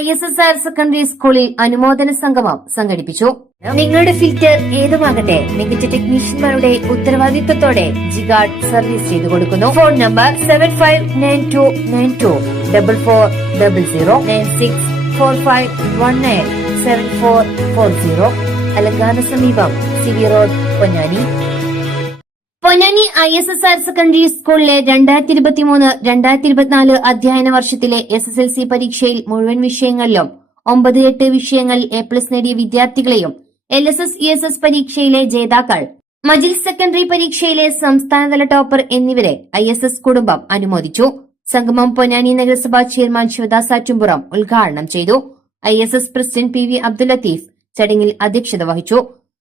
ISS higher secondary സ്കൂളിൽ അനുമോദന സംഗമം സംഘടിപ്പിച്ചു. നിങ്ങളുടെ ഫിൽറ്റർ ഏതുമാകട്ടെ മികച്ച ടെക്നീഷ്യന്മാരുടെ ഉത്തരവാദിത്വത്തോടെ ജിഗാർഡ് സർവീസ് ചെയ്തു കൊടുക്കുന്നു. Phone number 759294449645197440. അലങ്കാന സമീപം CV road, Ponnani. Ponnani ISS higher secondary സ്കൂളിലെ 2023-2024 അധ്യയന വർഷത്തിലെ SSLC പരീക്ഷയിൽ മുഴുവൻ വിഷയങ്ങളിലും 9-8 വിഷയങ്ങളിൽ A+ നേടിയ വിദ്യാർത്ഥികളെയും LSS ESS പരീക്ഷയിലെ ജേതാക്കൾ, മജിൽസ് സെക്കൻഡറി പരീക്ഷയിലെ സംസ്ഥാനതല ടോപ്പർ എന്നിവരെ ISS കുടുംബം അനുമോദിച്ചു. സംഗമം പൊന്നാനി നഗരസഭാ ചെയർമാൻ ശിവദാസ് ആറ്റുംപുറം ഉദ്ഘാടനം ചെയ്തു. ISS president PV Abdul Latheef ചടങ്ങിൽ അധ്യക്ഷത വഹിച്ചു.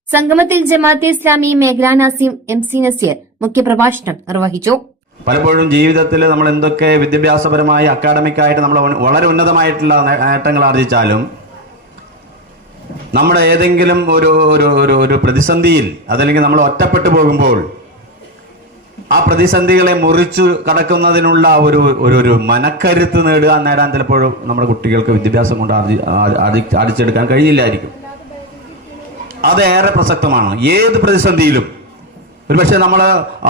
സംഗമത്തിൽ ജമാഅത്തെ ഇസ്ലാമി മേഖലാ നാസിം MC നസീർ മുഖ്യപ്രഭാഷണം നിർവഹിച്ചു. പലപ്പോഴും ജീവിതത്തിൽ നമ്മൾ എന്തൊക്കെ വിദ്യാഭ്യാസപരമായി അക്കാഡമിക്കായിട്ട് നമ്മൾ വളരെ ഉന്നതമായിട്ടുള്ള നേട്ടങ്ങൾ ആർജിച്ചാലും നമ്മുടെ ഏതെങ്കിലും ഒരു പ്രതിസന്ധിയിൽ അതല്ലെങ്കിൽ നമ്മൾ ഒറ്റപ്പെട്ടു പോകുമ്പോൾ ആ പ്രതിസന്ധികളെ മുറിച്ചു കടക്കുന്നതിനുള്ള ഒരു മനക്കരുത്ത് നേടാൻ ചിലപ്പോഴും നമ്മുടെ കുട്ടികൾക്ക് വിദ്യാഭ്യാസം കൊണ്ട് ആർജിച്ചെടുക്കാൻ കഴിയില്ലായിരിക്കും. അതേറെ പ്രസക്തമാണ്. ഏത് പ്രതിസന്ധിയിലും ഒരുപക്ഷെ നമ്മൾ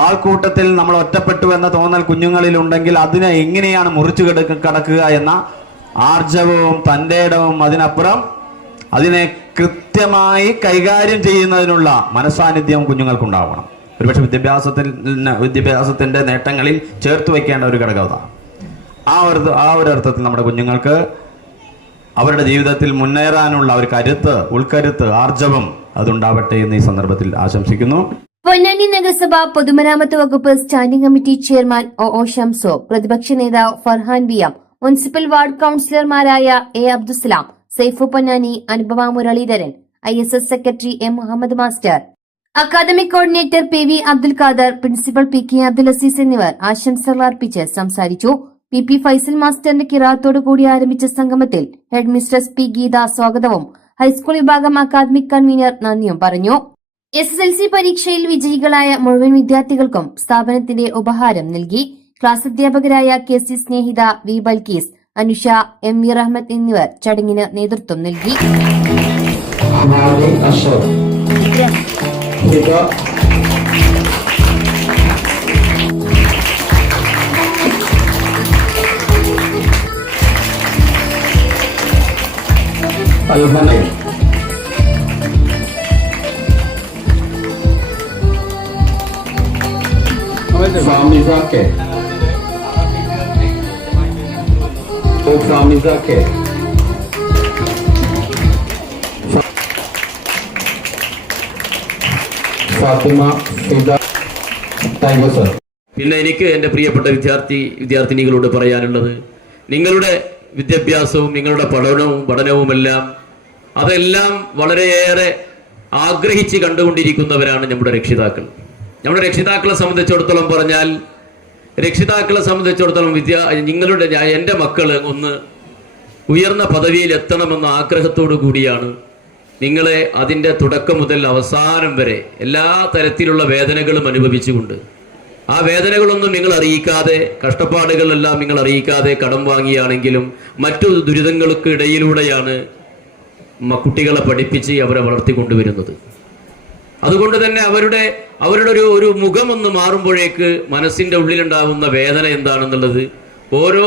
ആൾക്കൂട്ടത്തിൽ നമ്മൾ ഒറ്റപ്പെട്ടു എന്ന തോന്നൽ കുഞ്ഞുങ്ങളിൽ ഉണ്ടെങ്കിൽ അതിനെ എങ്ങനെയാണ് മുറിച്ചു കടക്കുക എന്ന ആർജവവും തന്റേടവും അതിനപ്പുറം അതിനെ കൃത്യമായി കൈകാര്യം ചെയ്യുന്നതിനുള്ള മനസാന്നിധ്യം കുഞ്ഞുങ്ങൾക്കുണ്ടാവണം. ഒരുപക്ഷെ വിദ്യാഭ്യാസത്തിന്റെ നേട്ടങ്ങളിൽ ചേർത്ത് വയ്ക്കേണ്ട ഒരു ഘടകമാണ്. ആ ഒരു അർത്ഥത്തിൽ നമ്മുടെ കുഞ്ഞുങ്ങൾക്ക് അവരുടെ ജീവിതത്തിൽ മുന്നേറാനുള്ള ഒരു ഉൾക്കരുത്ത്, ആർജവം അതുണ്ടാവട്ടെ എന്ന് ഈ സന്ദർഭത്തിൽ ആശംസിക്കുന്നു. പൊന്നാനി നഗരസഭ പൊതുമരാമത്ത് വകുപ്പ് standing committee chairman OO Shamso, പ്രതിപക്ഷ നേതാവ് ഫർഹാൻ BM, മുനിസിപ്പൽ വാർഡ് കൌൺസിലർമാരായ A Abdussalam, Saifu Ponnani, Anupama Muraleedharan, ISS secretary M Muhammad master, academic coordinator PV Abdul Khader, principal PK Abdul Azeez എന്നിവർ ആശംസകൾ അർപ്പിച്ച് സംസാരിച്ചു. PP ഫൈസൽ മാസ്റ്ററിന്റെ കിറാത്തോടു കൂടി ആരംഭിച്ച സംഗമത്തിൽ ഹെഡ് മിസ്ട്രസ് P ഗീത സ്വാഗതവും ഹൈസ്കൂൾ വിഭാഗം അക്കാദമിക് കൺവീനർ നന്ദിയും പറഞ്ഞു. SSLC പരീക്ഷയിൽ വിജയികളായ മുഴുവൻ വിദ്യാർത്ഥികൾക്കും സ്ഥാപനത്തിന്റെ ഉപഹാരം നൽകി. ക്ലാസ് അധ്യാപകരായ KC Snehitha, V Balkees, Anusha, M V Rahmath എന്നിവർ ചടങ്ങിന് നേതൃത്വം നൽകി. Famiza ke Fatima Fida. Thank you, sir. പിന്നെ എനിക്ക് എൻ്റെ പ്രിയപ്പെട്ട വിദ്യാർത്ഥിനികളോട് പറയാനുള്ളത്, നിങ്ങളുടെ വിദ്യാഭ്യാസവും നിങ്ങളുടെ പഠനവുമെല്ലാം അതെല്ലാം വളരെയേറെ ആഗ്രഹിച്ച് കണ്ടുകൊണ്ടിരിക്കുന്നവരാണ് നമ്മുടെ രക്ഷിതാക്കൾ. നമ്മുടെ രക്ഷിതാക്കളെ സംബന്ധിച്ചിടത്തോളം പറഞ്ഞാൽ, എൻ്റെ മക്കൾ ഒന്ന് ഉയർന്ന പദവിയിൽ എത്തണമെന്ന ആഗ്രഹത്തോടു കൂടിയാണ് നിങ്ങളെ അതിൻ്റെ തുടക്കം മുതൽ അവസാനം വരെ എല്ലാ തരത്തിലുള്ള വേദനകളും അനുഭവിച്ചുകൊണ്ട്, ആ വേദനകളൊന്നും നിങ്ങൾ അറിയിക്കാതെ, കഷ്ടപ്പാടുകളെല്ലാം നിങ്ങൾ അറിയിക്കാതെ കടം വാങ്ങിയാണെങ്കിലും മറ്റു ദുരിതങ്ങൾക്ക് ഇടയിലൂടെയാണ് കുട്ടികളെ പഠിപ്പിച്ച് അവരെ വളർത്തിക്കൊണ്ടുവരുന്നത്. അതുകൊണ്ട് തന്നെ അവരുടെ ഒരു മുഖമൊന്ന് മാറുമ്പോഴേക്ക് മനസ്സിന്റെ ഉള്ളിലുണ്ടാവുന്ന വേദന എന്താണെന്നുള്ളത്, ഓരോ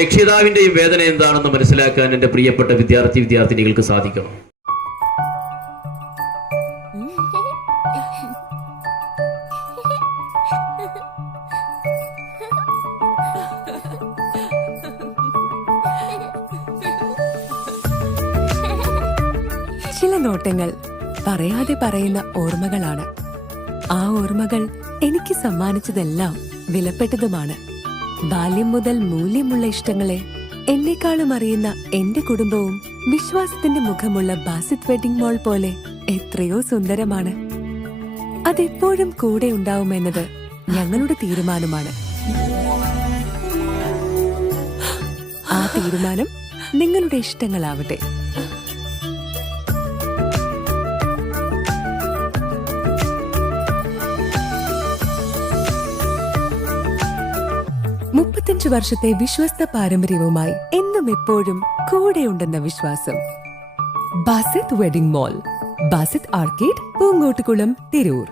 രക്ഷിതാവിന്റെയും വേദന എന്താണെന്ന് മനസ്സിലാക്കാൻ എൻ്റെ പ്രിയപ്പെട്ട വിദ്യാർത്ഥിനികൾക്ക് സാധിക്കണം. ചില നോട്ടങ്ങൾ പറയാതെ പറയുന്ന ഓർമ്മകളാണ്. ആ ഓർമ്മകൾ എനിക്ക് സമ്മാനിച്ചതെല്ലാം വിലപ്പെട്ടതുമാണ്. ബാല്യം മുതൽ മൂല്യമുള്ള ഇഷ്ടങ്ങളെ എന്നെക്കാളും അറിയുന്ന എന്റെ കുടുംബവും വിശ്വാസത്തിന്റെ മുഖമുള്ള ബാസിത് വെഡിംഗ് മോൾ പോലെ എത്രയോ സുന്ദരമാണ്. അതെപ്പോഴും കൂടെ ഉണ്ടാവുമെന്നത് ഞങ്ങളുടെ തീരുമാനമാണ്. ആ തീരുമാനം നിങ്ങളുടെ ഇഷ്ടങ്ങളാവട്ടെ. 25 വർഷത്തെ വിശ്വസ്ത പാരമ്പര്യവുമായി എന്നും എപ്പോഴും കൂടെയുണ്ടെന്ന വിശ്വാസം. Basith wedding mall, Basith arcade, Poonkottukulam, Tirur.